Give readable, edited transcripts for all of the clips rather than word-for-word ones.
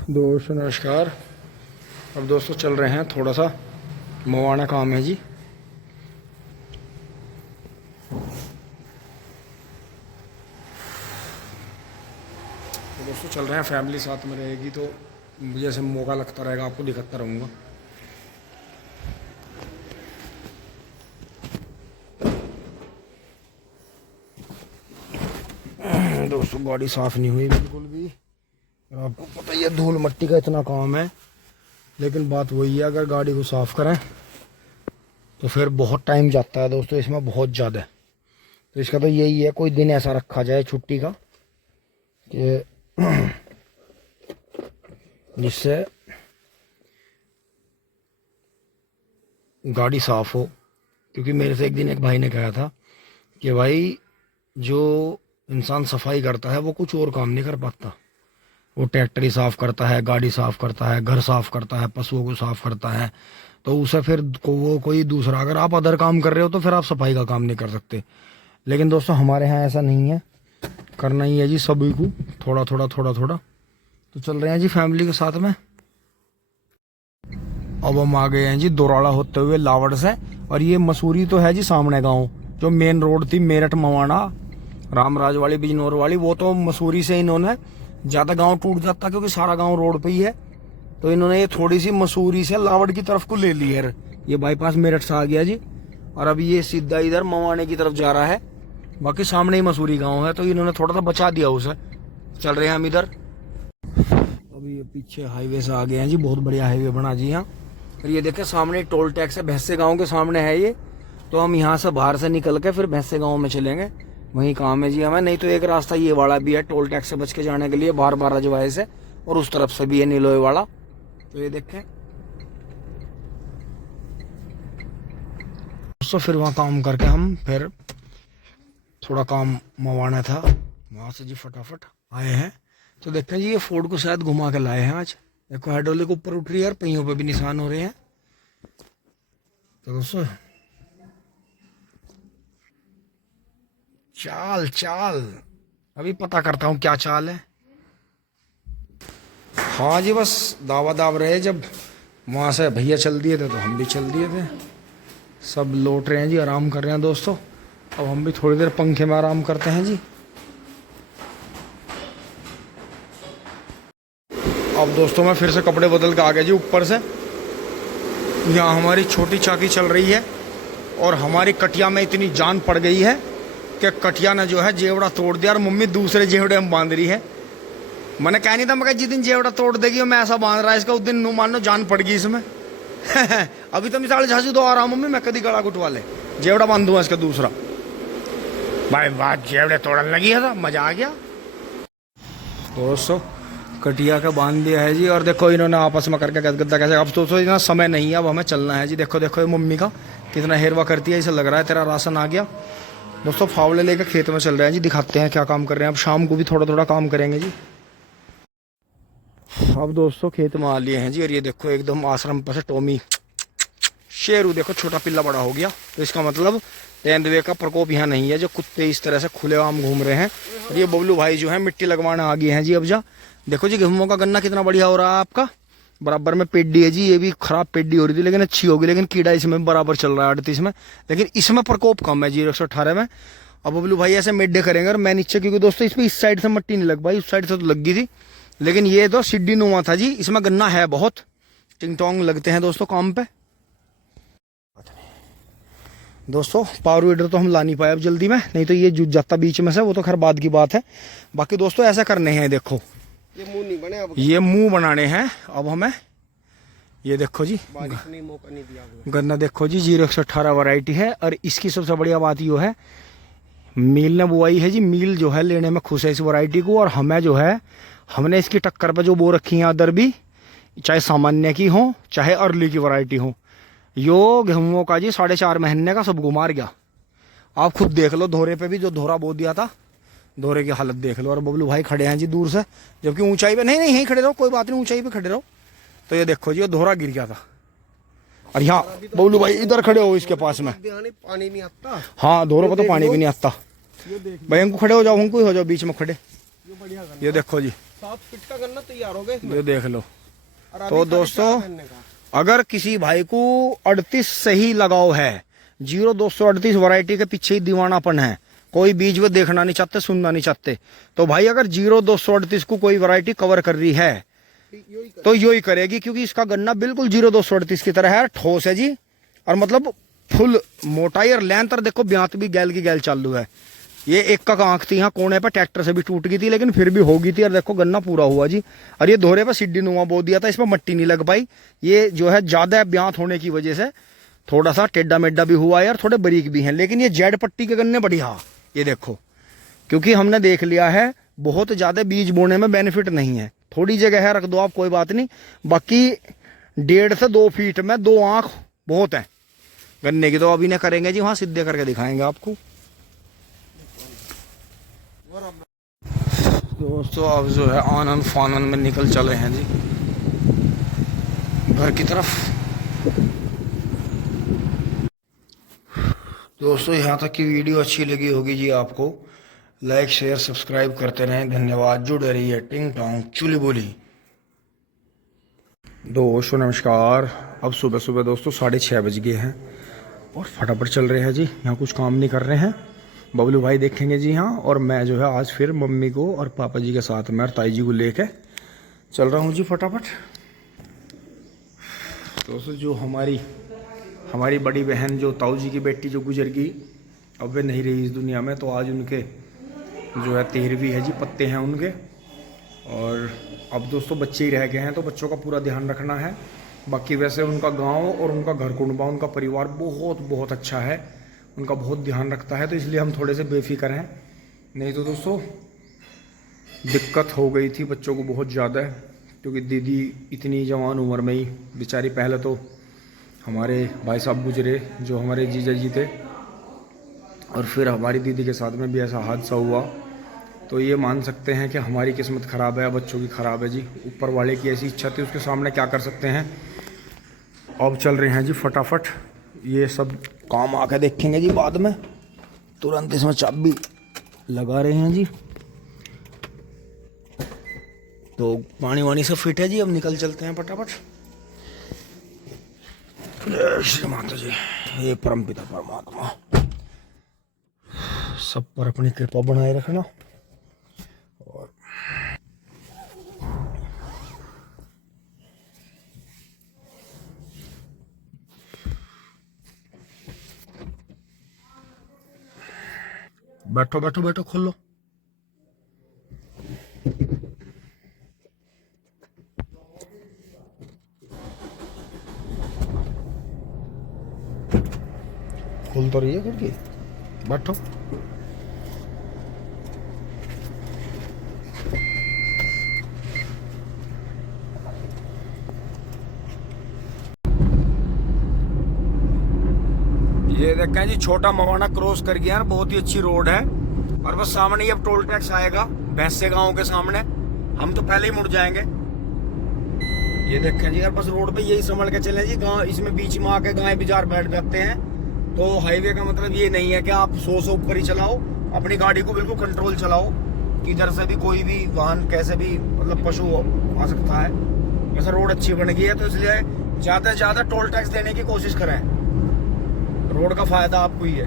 दोस्तों नमस्कार। अब दोस्तों चल रहे हैं, थोड़ा सा मवाना काम है जी। तो दोस्तों चल रहे हैं, फैमिली साथ में रहेगी तो जैसे मौका लगता रहेगा आपको दिखाता रहूँगा। दोस्तों गाड़ी साफ नहीं हुई बिल्कुल भी, आपको पता ही है धूल मट्टी का इतना काम है। लेकिन बात वही है, अगर गाड़ी को साफ करें तो फिर बहुत टाइम जाता है दोस्तों, इसमें बहुत ज़्यादा। तो इसका तो यही है, कोई दिन ऐसा रखा जाए छुट्टी का कि जिससे गाड़ी साफ हो। क्योंकि मेरे से एक दिन एक भाई ने कहा था कि भाई जो इंसान सफाई करता है वो कुछ और काम नहीं कर पाता। वो ट्रैक्टर ही साफ करता है, गाड़ी साफ करता है, घर साफ करता है, पशुओं को साफ करता है। तो उसे फिर वो कोई दूसरा, अगर आप अदर काम कर रहे हो तो फिर आप सफाई का काम नहीं कर सकते। लेकिन दोस्तों हमारे यहाँ ऐसा नहीं है, करना ही है जी सभी को, थोड़ा थोड़ा थोड़ा थोड़ा। तो चल रहे हैं जी फैमिली के साथ में। अब हम आ गए हैं जी दोराड़ा होते हुए लावड़ से। और ये मसूरी तो है जी सामने गाँव, जो मेन रोड थी मेरठ मवाना रामराज वाली बिजनौर वाली, वो तो मसूरी से इन्होंने ज़्यादा गांव टूट जाता क्योंकि सारा गांव रोड पे ही है। तो इन्होंने ये थोड़ी सी मसूरी से लावड़ की तरफ को ले ली है। ये बाईपास मेरठ से आ गया जी, और अब ये सीधा इधर मवाने की तरफ जा रहा है। बाकी सामने ही मसूरी गांव है, तो इन्होंने थोड़ा सा बचा दिया उसे। चल रहे हैं हम इधर। अभी ये पीछे हाईवे से आ गए हैं जी, बहुत बढ़िया हाईवे बना जी यहाँ। और ये देखे सामने टोल टैक्स है, भैंसे गाँव के सामने है ये। तो हम यहाँ से बाहर से निकल के फिर भैंसे गाँव में चलेंगे, वही काम है जी हमें। नहीं तो एक रास्ता ये वाला भी है टोल टैक्स से बच के जाने के लिए, बार बार रजवाए से, और उस तरफ से भी है नीलोए वाला। तो ये देखें दोस्तों, फिर वहाँ काम करके हम फिर थोड़ा काम मवाना था, वहाँ से जी फटाफट आए हैं। तो देखें जी ये फोर्ड को शायद घुमा के लाए हैं आज। देखो हाइड्रोलिक ऊपर उठ रही है और पहियों पे भी निशान हो रहे हैं। तो दोस्तों चाल चाल अभी पता करता हूँ क्या चाल है। हाँ जी, बस दावा दाव रहे, जब वहाँ से भैया चल दिए थे तो हम भी चल दिए थे। सब लौट रहे हैं जी, आराम कर रहे हैं दोस्तों। अब हम भी थोड़ी देर पंखे में आराम करते हैं जी। अब दोस्तों मैं फिर से कपड़े बदल के आ गया जी ऊपर से। यहाँ हमारी छोटी चाकी चल रही है और हमारी कटिया में इतनी जान पड़ गई है कि कटिया ने जो है जेवड़ा तोड़ दिया, और मम्मी दूसरे जेवड़े हम बांध रही है। मैंने कहा नहीं था, मैं जिस दिन जेवड़ा तोड़ देगी मैं ऐसा बांध रहा है इसका, उस दिन नो मानो जान पड़ गई इसमें। अभी तो मिसाल झांसी तो आ रहा हूँ मम्मी, मैं कभी गला कुटवा ले, जेवड़ा बांधूंगा इसका दूसरा। भाई बात जेवड़े तोड़ने लगी है, तो मजा आ गया दोस्तों। कटिया का बांध दिया है जी, और देखो इन्होंने आपस में करके गदगदा कैसे। अब दोस्तों इतना समय नहीं है, अब हमें चलना है जी। देखो देखो ये मम्मी का कितना हेरवा करती है, इसे लग रहा है तेरा राशन आ गया। दोस्तों फावड़े लेकर खेत में चल रहे हैं जी, दिखाते हैं क्या काम कर रहे हैं। अब शाम को भी थोड़ा थोड़ा काम करेंगे जी। अब दोस्तों खेत में आ लिए हैं जी, और ये देखो एकदम आश्रम पर से टॉमी शेरू, देखो छोटा पिल्ला बड़ा हो गया। तो इसका मतलब तेंदुए का प्रकोप यहाँ नहीं है, जो कुत्ते इस तरह से खुलेआम घूम रहे हैं। और ये बबलू भाई जो है मिट्टी लगवाने आ गए हैं जी। अब जा देखो जी गेहूं का गन्ना कितना बढ़िया हो रहा है आपका। बराबर में पेडी है जी, ये भी खराब पेडी हो रही थी लेकिन अच्छी होगी। लेकिन कीड़ा इसमें बराबर चल रहा है 38 में, लेकिन इसमें प्रकोप कम है जी 118 में। अब बबलू भाई ऐसे मेड्डे करेंगे और मैं नीचे, क्योंकि दोस्तों इसमें इस साइड से मट्टी नहीं लग पाई, उस साइड से तो लग गई थी। लेकिन ये तो सिड्डी नुमा था जी, इसमें गन्ना है बहुत। टिंगटोंग लगते हैं दोस्तों काम पे। दोस्तों पावर वीडर तो हम ला नहीं पाए अब जल्दी में, नहीं तो ये जुट जाता बीच में से, वो तो खैर बाद की बात है। बाकी दोस्तों ऐसा करने हैं, देखो ये मुंह नहीं बने, अब ये मुंह बनाने हैं अब हमें। ये देखो जी बारिश ने मौका नहीं दिया। गन्ना देखो जी 0-118 वैरायटी है। और इसकी सबसे बढ़िया बात ये है, मील ने बुआई है जी। मील जो है लेने में खुश है इस वैरायटी को। और हमें जो है, हमने इसकी टक्कर पे जो बो रखी है अदर भी, चाहे सामान्य की हो चाहे अर्ली की वैरायटी हो, यो गेहूं का जी 4.5 महीने का सब गुमार गया। आप खुद देख लो, धोरे पे भी जो धोरा बो दिया था, धोरे की हालत देख लो। और बबलू भाई खड़े हैं जी दूर से, जबकि ऊंचाई पे नहीं नहीं यहीं खड़े रहो, कोई बात नहीं, ऊंचाई पे खड़े रहो। तो ये देखो जी, ये धोरा गिर गया था। और यहाँ बबलू भाई इधर खड़े हो इसके पास में, पानी नहीं आता। हाँ धोरों पर तो पानी भी नहीं आता। भाई हमको खड़े हो जाओ, हमको ही हो जाओ बीच में खड़े। ये देखो जी 7 फीट का गन्ना तैयार हो गया इसमें। ये देख लो। और तो अभी दोस्तों, 4.5 महीने का। अगर किसी भाई को 38 सही लगाव है, 0238 वैरायटी के पीछे ही दीवानापन है, कोई बीज वो देखना नहीं चाहते, सुनना नहीं चाहते, तो भाई अगर 0238 को कोई वैरायटी कवर कर रही है तो यो ही करेगी, क्योंकि इसका गन्ना बिल्कुल 0238 की तरह है, ठोस है जी। और मतलब फुल मोटाई और लेंथ, और देखो ब्यांत भी गैल की गैल चालू है। ये एक का आंख थी यहाँ कोने पे, ट्रैक्टर से भी टूट गई थी, लेकिन फिर भी होगी थी। और देखो गन्ना पूरा हुआ जी। और ये दोहरे पे सिड्डी नुमा बो दिया था, इसमें मट्टी नहीं लग पाई। ये जो है ज्यादा ब्यांत होने की वजह से थोड़ा सा टेढ़ा मेढ़ा भी हुआ है और थोड़े बारीक भी हैं, लेकिन ये जेड पट्टी के गन्ने बढ़िया। ये देखो, क्योंकि हमने देख लिया है बहुत ज्यादा बीज बोने में बेनिफिट नहीं है। थोड़ी जगह है, रख दो आप, कोई बात नहीं। बाकी 1.5 से 2 फीट में 2 आंख बहुत है गन्ने की। तो अभी ने करेंगे जी, वहां सीधे करके दिखाएंगे आपको। दोस्तों अब जो है आनन फानन में निकल चले हैं जी घर की तरफ। दोस्तों, यहाँ तक की वीडियो अच्छी लगी होगी जी आपको, लाइक शेयर सब्सक्राइब करते रहें। धन्यवाद। जुड़े रहिए टिंग टोंग चुली बोली। दोस्तों नमस्कार। अब सुबह सुबह दोस्तों 6:30 बज गए हैं और फटाफट चल रहे हैं जी। यहाँ कुछ काम नहीं कर रहे हैं, बबलू भाई देखेंगे जी यहाँ। और मैं जो है आज फिर मम्मी को और पापा जी के साथ में और ताई जी को लेके चल रहा हूँ जी फटाफट। दोस्तों, जो हमारी बड़ी बहन जो ताऊ जी की बेटी जो गुजर गई, अब वे नहीं रही इस दुनिया में, तो आज उनके जो है 13वीं है जी, पत्ते हैं उनके। और अब दोस्तों बच्चे ही रह गए हैं, तो बच्चों का पूरा ध्यान रखना है। बाकी वैसे उनका गांव और उनका घर कुंडबा, उनका परिवार बहुत बहुत अच्छा है, उनका बहुत ध्यान रखता है, तो इसलिए हम थोड़े से बेफिक्र हैं। नहीं तो दोस्तों दिक्कत हो गई थी बच्चों को बहुत ज़्यादा, क्योंकि दीदी इतनी जवान उम्र में ही बेचारी, पहले तो हमारे भाई साहब गुजरे जो हमारे जीजा जी थे, और फिर हमारी दीदी के साथ में भी ऐसा हादसा हुआ। तो ये मान सकते हैं कि हमारी किस्मत ख़राब है, बच्चों की ख़राब है जी। ऊपर वाले की ऐसी इच्छा थी, उसके सामने क्या कर सकते हैं। अब चल रहे हैं जी फटाफट, ये सब काम आके देखेंगे जी बाद में। तुरंत इसमें चाबी लगा रहे हैं जी, तो पानी वानी सब फिट है जी। अब निकल चलते हैं फटाफट। जय श्री माता जी। हे परमपिता परमात्मा, सब पर अपनी कृपा बनाए रखना। और बैठो बैठो बैठो, खोलो। खुल तो रही है खिड़की, बैठो। ये देखें जी, छोटा मवाना क्रॉस कर गया, बहुत ही अच्छी रोड है। और बस सामने ही अब टोल टैक्स आएगा, भैंसे गांव के सामने। हम तो पहले ही मुड़ जाएंगे। ये देखें जी यार, बस रोड पे यही संभल के चले जी। गांव इसमें बीच में आके गाय बिजार बैठ जाते हैं। तो हाईवे का मतलब ये नहीं है कि आप 100 से ऊपर ही चलाओ, अपनी गाड़ी को बिल्कुल कंट्रोल चलाओ। इधर से भी कोई भी वाहन कैसे भी मतलब पशु आ सकता है। वैसे रोड अच्छी बन गई है, तो इसलिए ज्यादा से ज्यादा टोल टैक्स देने की कोशिश करें, रोड का फायदा आपको ही है।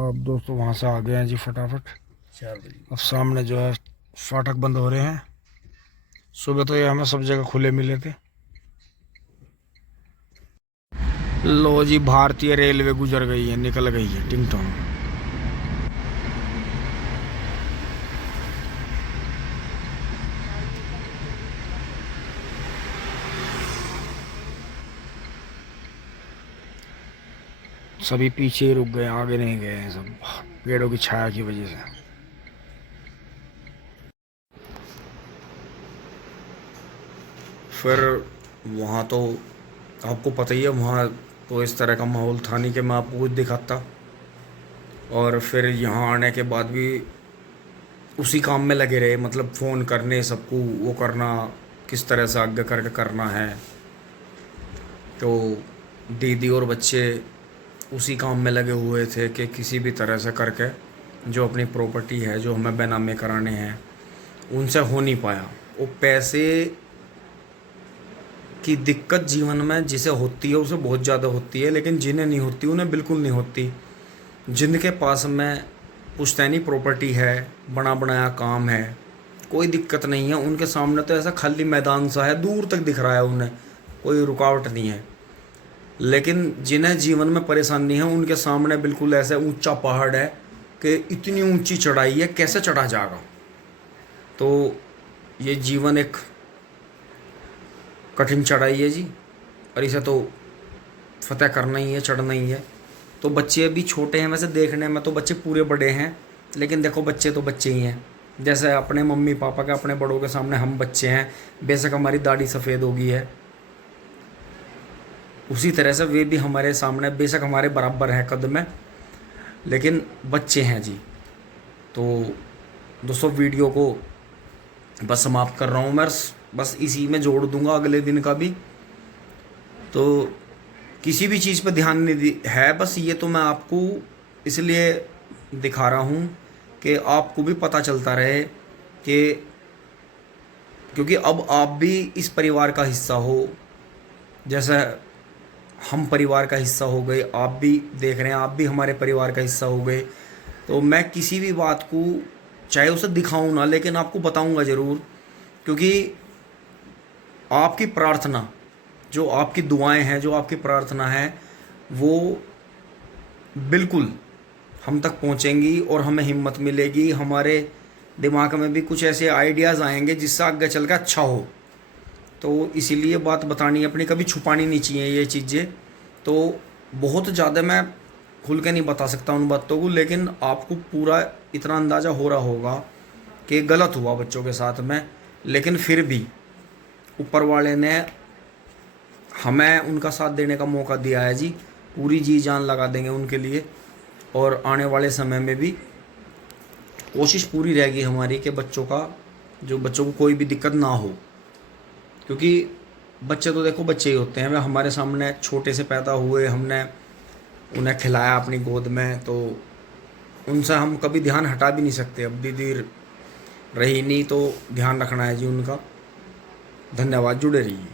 अब दोस्तों वहां से आ गए हैं जी फटाफट। अब सामने जो है फाटक बंद हो रहे हैं। सुबह तो ये हमें सब जगह खुले मिले थे। लो जी, भारतीय रेलवे गुजर गई है, निकल गई है टिंग टोंग। सभी पीछे ही रुक गए, आगे नहीं गए हैं सब, पेड़ों की छाया की वजह से। फिर वहाँ तो आपको पता ही है, वहाँ तो इस तरह का माहौल था नहीं कि मैं आपको कुछ दिखाता। और फिर यहाँ आने के बाद भी उसी काम में लगे रहे, मतलब फ़ोन करने सबको, वो करना किस तरह से आगे करके करना है। तो दीदी और बच्चे उसी काम में लगे हुए थे कि किसी भी तरह से करके जो अपनी प्रॉपर्टी है, जो हमें बेनामे कराने हैं, उनसे हो नहीं पाया। वो पैसे की दिक्कत जीवन में जिसे होती है उसे बहुत ज़्यादा होती है, लेकिन जिन्हें नहीं होती उन्हें बिल्कुल नहीं होती। जिनके पास में पुश्तैनी प्रॉपर्टी है, बना बनाया काम है, कोई दिक्कत नहीं है, उनके सामने तो ऐसा खाली मैदान सा है, दूर तक दिख रहा है, उन्हें कोई रुकावट नहीं है। लेकिन जिन्हें जीवन में परेशानी है उनके सामने बिल्कुल ऐसा ऊंचा पहाड़ है कि इतनी ऊंची चढ़ाई है, कैसे चढ़ा जाएगा। तो ये जीवन एक कठिन चढ़ाई है जी, और इसे तो फतेह करना ही है, चढ़ना ही है। तो बच्चे अभी छोटे हैं, वैसे देखने में तो बच्चे पूरे बड़े हैं, लेकिन देखो बच्चे तो बच्चे ही हैं। जैसे अपने मम्मी पापा के, अपने बड़ों के सामने हम बच्चे हैं, बेशक हमारी दाढ़ी सफ़ेद होगी है, उसी तरह से वे भी हमारे सामने बेशक हमारे बराबर हैं कद में, लेकिन बच्चे हैं जी। तो दोस्तों वीडियो को बस समाप्त कर रहा हूँ मैं, बस इसी में जोड़ दूंगा अगले दिन का भी। तो किसी भी चीज़ पर ध्यान नहीं है, बस ये तो मैं आपको इसलिए दिखा रहा हूँ कि आपको भी पता चलता रहे कि, क्योंकि अब आप भी इस परिवार का हिस्सा हो, जैसे हम परिवार का हिस्सा हो गए, आप भी देख रहे हैं, आप भी हमारे परिवार का हिस्सा हो गए। तो मैं किसी भी बात को चाहे उसे दिखाऊं ना, लेकिन आपको बताऊंगा ज़रूर, क्योंकि आपकी प्रार्थना, जो आपकी दुआएं हैं, जो आपकी प्रार्थना है, वो बिल्कुल हम तक पहुंचेंगी और हमें हिम्मत मिलेगी, हमारे दिमाग में भी कुछ ऐसे आइडियाज़ आएंगे जिससे आगे चल के अच्छा हो। तो इसीलिए बात बतानी अपनी, कभी छुपानी नहीं चाहिए ये चीज़ें। तो बहुत ज़्यादा मैं खुल के नहीं बता सकता उन बातों को, लेकिन आपको पूरा इतना अंदाज़ा हो रहा होगा कि गलत हुआ बच्चों के साथ में, लेकिन फिर भी ऊपर वाले ने हमें उनका साथ देने का मौका दिया है जी। पूरी जी जान लगा देंगे उनके लिए, और आने वाले समय में भी कोशिश पूरी रहेगी हमारी कि बच्चों को कोई भी दिक्कत ना हो। क्योंकि बच्चे तो देखो बच्चे ही होते हैं, वे हमारे सामने छोटे से पैदा हुए, हमने उन्हें खिलाया अपनी गोद में, तो उनसे हम कभी ध्यान हटा भी नहीं सकते। अब दीदी रही नहीं तो ध्यान रखना है जी उनका। धन्यवाद, जुड़े रहिए।